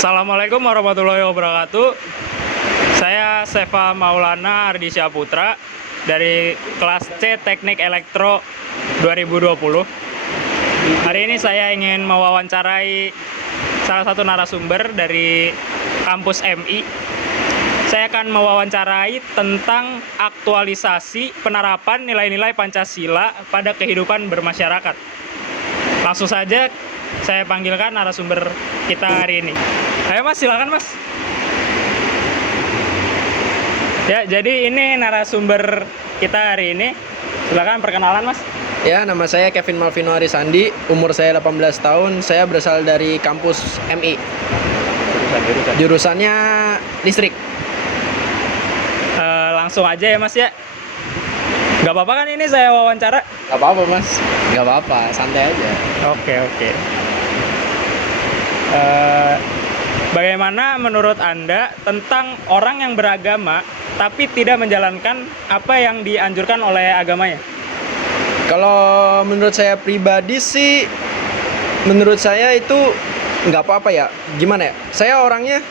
Assalamualaikum warahmatullahi wabarakatuh. Saya Seva Maulana Ardisya Putra dari kelas C Teknik Elektro 2020. Hari ini saya ingin mewawancarai salah satu narasumber dari kampus MI. Saya akan mewawancarai tentang aktualisasi penerapan nilai-nilai Pancasila pada kehidupan bermasyarakat. Langsung saja saya panggilkan narasumber kita hari ini. Ayo Mas, silakan Mas. Ya, jadi ini narasumber kita hari ini. Silakan perkenalan Mas. Ya, nama saya Kevin Malvino Arisandi, umur saya 18 tahun, saya berasal dari kampus MI. Jurusannya listrik. Langsung aja ya Mas ya. Gak apa-apa kan ini saya wawancara? Gak apa-apa mas, gak apa-apa, santai aja. Oke. Bagaimana menurut Anda tentang orang yang beragama tapi tidak menjalankan apa yang dianjurkan oleh agamanya? Kalau menurut saya pribadi sih, menurut saya itu nggak apa-apa ya. Gimana ya? Saya orangnya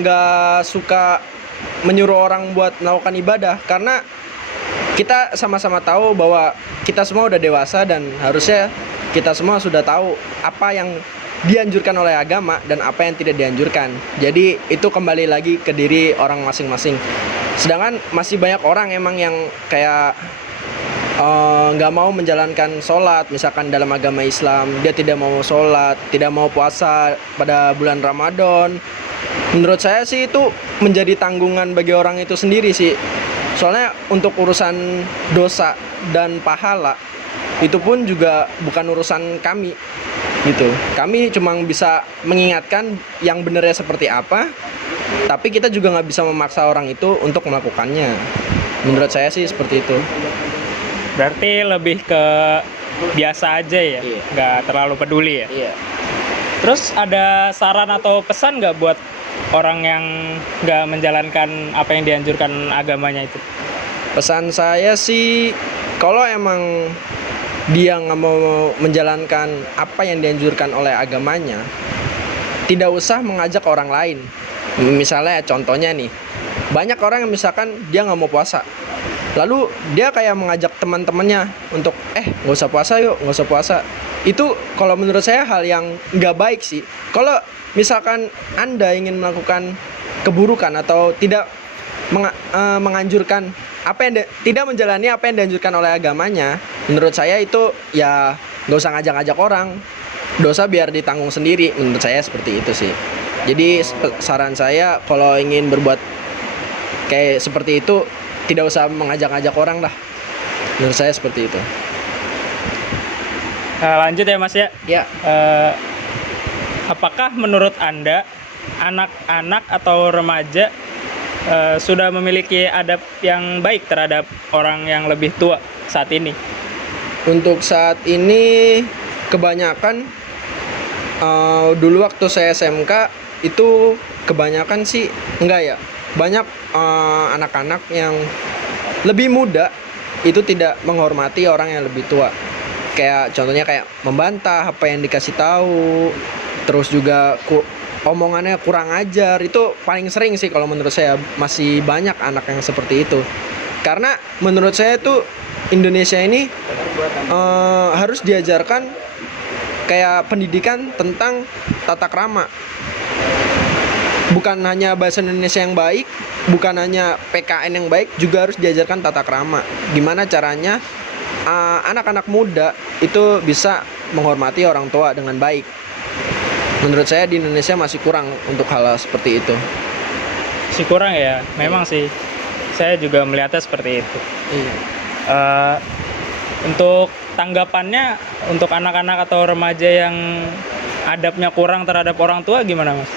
nggak suka menyuruh orang buat melakukan ibadah, karena kita sama-sama tahu bahwa kita semua udah dewasa dan harusnya kita semua sudah tahu apa yang dianjurkan oleh agama dan apa yang tidak dianjurkan. Jadi itu kembali lagi ke diri orang masing-masing. Sedangkan masih banyak orang emang yang kayak nggak mau menjalankan sholat. Misalkan dalam agama Islam dia tidak mau sholat, tidak mau puasa pada bulan Ramadan. Menurut saya sih itu menjadi tanggungan bagi orang itu sendiri sih. Soalnya untuk urusan dosa dan pahala itu pun juga bukan urusan kami gitu. Kami cuma bisa mengingatkan yang benernya seperti apa, tapi kita juga nggak bisa memaksa orang itu untuk melakukannya. Menurut saya sih seperti itu. Berarti lebih ke biasa aja ya, Iya. nggak terlalu peduli ya. Iya. Terus ada saran atau pesan nggak buat orang yang nggak menjalankan apa yang dianjurkan agamanya itu? Pesan saya sih, kalau emang dia nggak mau menjalankan apa yang dianjurkan oleh agamanya, tidak usah mengajak orang lain. Misalnya contohnya nih, banyak orang yang misalkan dia nggak mau puasa, lalu dia kayak mengajak teman-temannya untuk nggak usah puasa yuk, nggak usah puasa. Itu kalau menurut saya hal yang nggak baik sih. Kalau misalkan Anda ingin melakukan keburukan atau tidak menganjurkan tidak menjalani apa yang dianjurkan oleh agamanya, menurut saya itu ya nggak usah ngajak-ngajak orang. Dosa biar ditanggung sendiri. Menurut saya seperti itu sih. Jadi saran saya kalau ingin berbuat kayak seperti itu, tidak usah mengajak-ngajak orang lah. Menurut saya seperti itu. Lanjut ya Mas ya. Ya. Apakah menurut Anda anak-anak atau remaja sudah memiliki adab yang baik terhadap orang yang lebih tua saat ini? Untuk saat ini kebanyakan dulu waktu saya SMK itu kebanyakan sih enggak ya. Banyak anak-anak yang lebih muda itu tidak menghormati orang yang lebih tua. Kayak contohnya kayak membantah apa yang dikasih tahu, terus juga omongannya kurang ajar. Itu paling sering sih kalau menurut saya. Masih banyak anak yang seperti itu. Karena menurut saya tuh Indonesia ini harus diajarkan kayak pendidikan tentang tata krama. Bukan hanya bahasa Indonesia yang baik, bukan hanya PKN yang baik, juga harus diajarkan tata krama. Gimana caranya anak-anak muda itu bisa menghormati orang tua dengan baik. Menurut saya di Indonesia masih kurang untuk hal seperti itu. Masih kurang ya, memang sih. Saya juga melihatnya seperti itu. Iya. Untuk tanggapannya untuk anak-anak atau remaja yang adabnya kurang terhadap orang tua gimana Mas?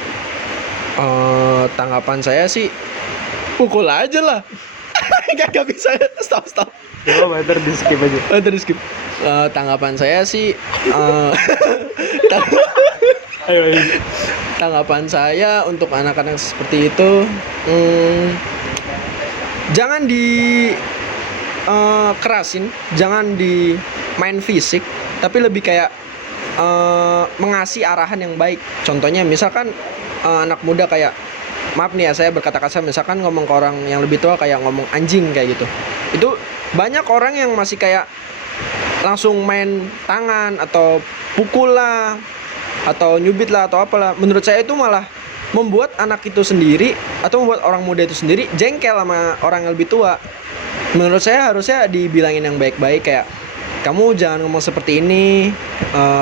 Tanggapan saya sih pukul aja lah. Gak bisa. Stop. Coba better di skip aja. Terus skip. Tanggapan saya sih Ayo. tanggapan saya untuk anak-anak seperti itu, jangan di kerasin, jangan di main fisik, tapi lebih kayak mengasih arahan yang baik. Contohnya misalkan anak muda kayak, maaf nih ya saya berkata kasar, misalkan ngomong ke orang yang lebih tua kayak ngomong anjing kayak gitu. Itu banyak orang yang masih kayak langsung main tangan atau pukul lah atau nyubit lah atau apalah. Menurut saya itu malah membuat anak itu sendiri atau membuat orang muda itu sendiri jengkel sama orang yang lebih tua. Menurut saya harusnya dibilangin yang baik-baik kayak, kamu jangan ngomong seperti ini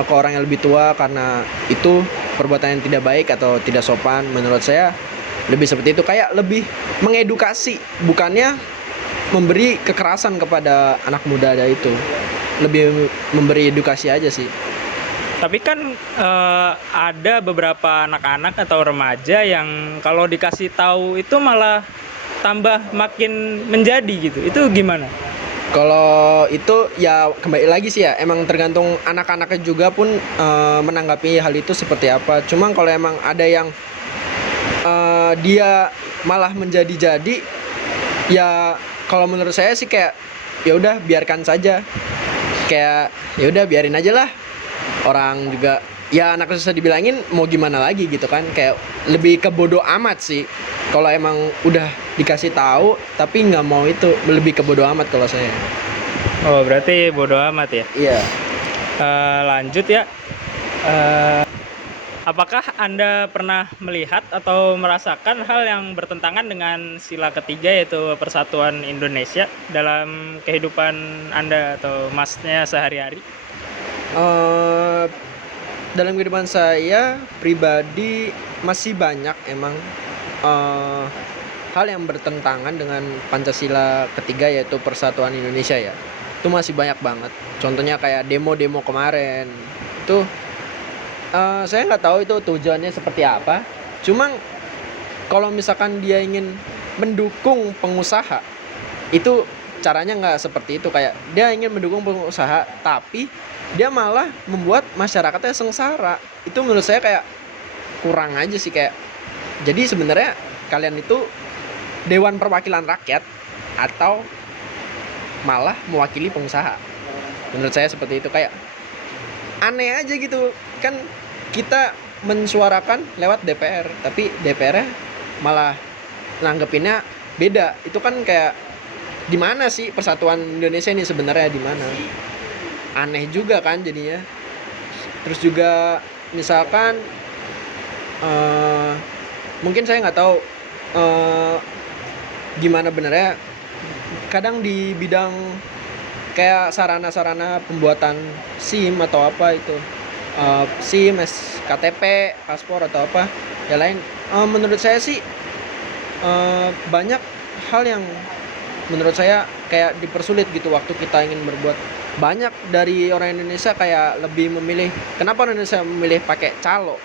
ke orang yang lebih tua karena itu perbuatan yang tidak baik atau tidak sopan. Menurut saya lebih seperti itu, kayak lebih mengedukasi, bukannya memberi kekerasan kepada anak muda itu. Lebih memberi edukasi aja sih. Tapi kan ada beberapa anak-anak atau remaja yang kalau dikasih tahu itu malah tambah makin menjadi gitu. Itu gimana? Kalau itu ya kembali lagi sih ya, emang tergantung anak-anaknya juga pun menanggapi hal itu seperti apa. Cuma kalau emang ada yang dia malah menjadi-jadi, ya kalau menurut saya sih kayak ya udah biarkan saja. Kayak ya udah biarin aja lah. Orang juga ya anak susah dibilangin mau gimana lagi gitu kan, kayak lebih ke bodo amat sih. Kalau emang udah dikasih tahu tapi nggak mau, itu lebih ke bodo amat kalau saya. Oh, berarti bodo amat ya. Iya. Lanjut ya. Apakah Anda pernah melihat atau merasakan hal yang bertentangan dengan sila ketiga yaitu Persatuan Indonesia dalam kehidupan Anda atau Masnya sehari-hari? Dalam kehidupan saya pribadi masih banyak emang hal yang bertentangan dengan Pancasila ketiga yaitu Persatuan Indonesia ya. Itu masih banyak banget. Contohnya kayak demo-demo kemarin. Itu saya nggak tahu itu tujuannya seperti apa. Cuma kalau misalkan dia ingin mendukung pengusaha, itu caranya nggak seperti itu. Kayak dia ingin mendukung pengusaha, tapi dia malah membuat masyarakatnya sengsara. Itu menurut saya kayak kurang aja sih. Kayak jadi sebenarnya kalian itu Dewan Perwakilan Rakyat atau malah mewakili pengusaha. Menurut saya seperti itu, kayak aneh aja gitu kan. Kita mensuarakan lewat DPR, tapi DPR-nya malah nanggepinnya beda. Itu kan kayak di mana sih persatuan Indonesia ini sebenarnya, di mana? Aneh juga kan jadinya. Terus juga misalkan mungkin saya nggak tahu gimana benernya, kadang di bidang kayak sarana-sarana pembuatan SIM atau apa itu, SIM, KTP, paspor atau apa ya lain, menurut saya sih banyak hal yang menurut saya kayak dipersulit gitu waktu kita ingin berbuat. Banyak dari orang Indonesia kayak lebih memilih, kenapa orang Indonesia memilih pakai calo?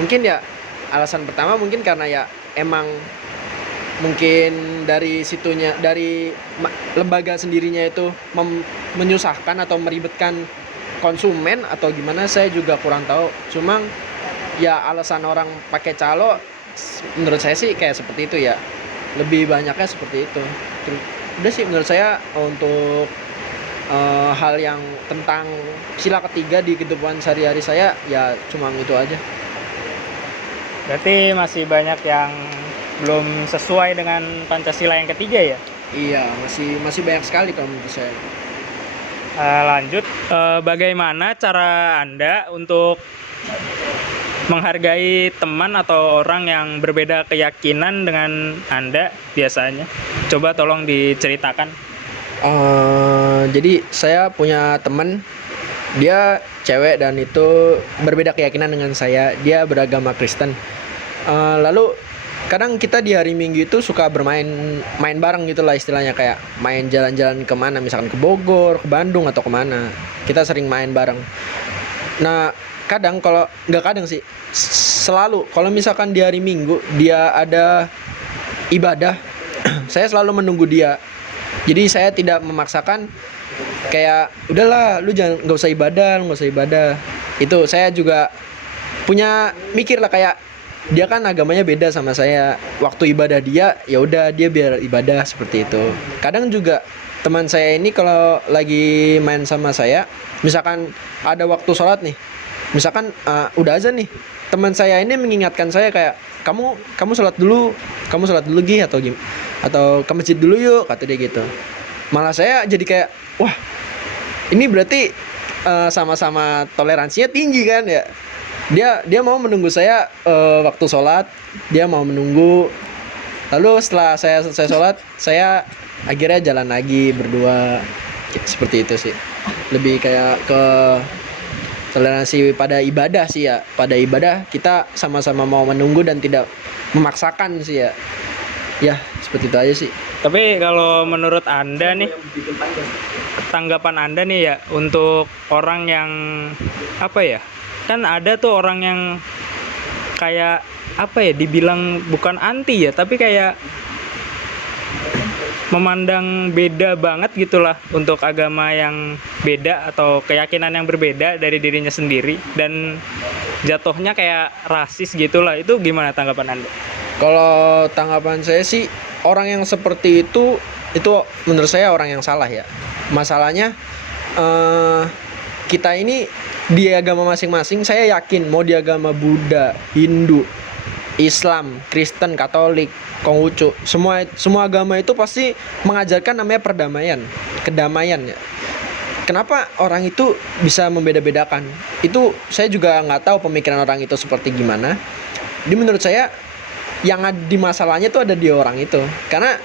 Mungkin ya alasan pertama mungkin karena ya emang mungkin dari situnya, dari lembaga sendirinya itu menyusahkan atau meribetkan konsumen atau gimana, saya juga kurang tahu. Cuma ya alasan orang pakai calo menurut saya sih kayak seperti itu ya, lebih banyaknya seperti itu. Udah sih menurut saya untuk hal yang tentang sila ketiga di kehidupan sehari-hari saya ya cuma itu aja. Berarti masih banyak yang belum sesuai dengan Pancasila yang ketiga ya? Iya, masih banyak sekali kalau menurut saya. Lanjut, bagaimana cara Anda untuk menghargai teman atau orang yang berbeda keyakinan dengan Anda biasanya? Coba tolong diceritakan. Jadi saya punya teman, dia cewek dan itu berbeda keyakinan dengan saya. Dia beragama Kristen. Lalu kadang kita di hari Minggu itu suka main bareng gitulah istilahnya, kayak main jalan-jalan kemana, misalkan ke Bogor, ke Bandung atau kemana. Kita sering main bareng. Nah kadang, kalau nggak kadang sih, selalu kalau misalkan di hari Minggu dia ada ibadah, saya selalu menunggu dia. Jadi saya tidak memaksakan kayak udahlah lu nggak usah ibadah. Itu saya juga punya mikir lah, kayak dia kan agamanya beda sama saya. Waktu ibadah dia ya udah dia biar ibadah seperti itu. Kadang juga teman saya ini kalau lagi main sama saya, misalkan ada waktu sholat nih, misalkan udah azan nih, teman saya ini mengingatkan saya kayak kamu kamu sholat dulu Gi, atau ke masjid dulu yuk, kata dia gitu. Malah saya jadi kayak, wah ini berarti sama-sama toleransinya tinggi kan ya. Dia mau menunggu saya waktu sholat, dia mau menunggu. Lalu setelah saya selesai sholat, saya akhirnya jalan lagi berdua. Seperti itu sih. Lebih kayak ke toleransi pada ibadah sih ya. Pada ibadah kita sama-sama mau menunggu dan tidak memaksakan sih ya. Ya, seperti itu aja sih. Tapi kalau menurut Anda nih, tanggapan Anda nih ya untuk orang yang apa ya? Kan ada tuh orang yang kayak apa ya, dibilang bukan anti ya, tapi kayak memandang beda banget gitulah untuk agama yang beda atau keyakinan yang berbeda dari dirinya sendiri, dan jatuhnya kayak rasis gitulah. Itu gimana tanggapan Anda? Kalau tanggapan saya sih, orang yang seperti itu menurut saya orang yang salah ya. Masalahnya kita ini di agama masing-masing, saya yakin mau di agama Buddha, Hindu, Islam, Kristen, Katolik, Konghucu, semua agama itu pasti mengajarkan namanya perdamaian, kedamaian ya. Kenapa orang itu bisa membeda-bedakan? Itu saya juga nggak tahu pemikiran orang itu seperti gimana. Di menurut saya yang di masalahnya itu ada di orang itu. Karena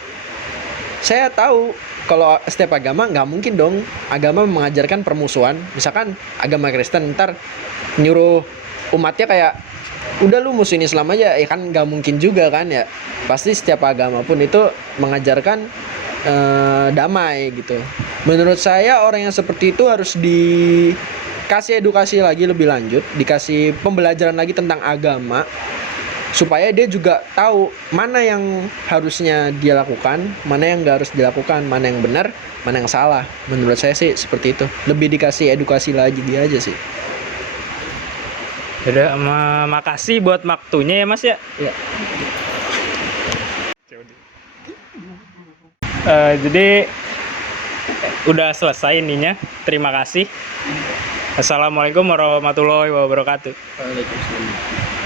saya tahu kalau setiap agama nggak mungkin dong agama mengajarkan permusuhan. Misalkan agama Kristen ntar nyuruh umatnya kayak udah lu musuhin Islam aja, ya kan nggak mungkin juga kan ya. Pasti setiap agama pun itu mengajarkan damai gitu. Menurut saya orang yang seperti itu harus dikasih edukasi lagi lebih lanjut, dikasih pembelajaran lagi tentang agama, supaya dia juga tahu mana yang harusnya dia lakukan, mana yang nggak harus dilakukan, mana yang benar, mana yang salah. Menurut saya sih seperti itu. Lebih dikasih edukasi lagi dia aja sih. Udah, makasih buat waktunya ya Mas ya. Iya. Jadi udah selesai ininya. Terima kasih. Assalamualaikum warahmatullahi wabarakatuh. Waalaikumsalam.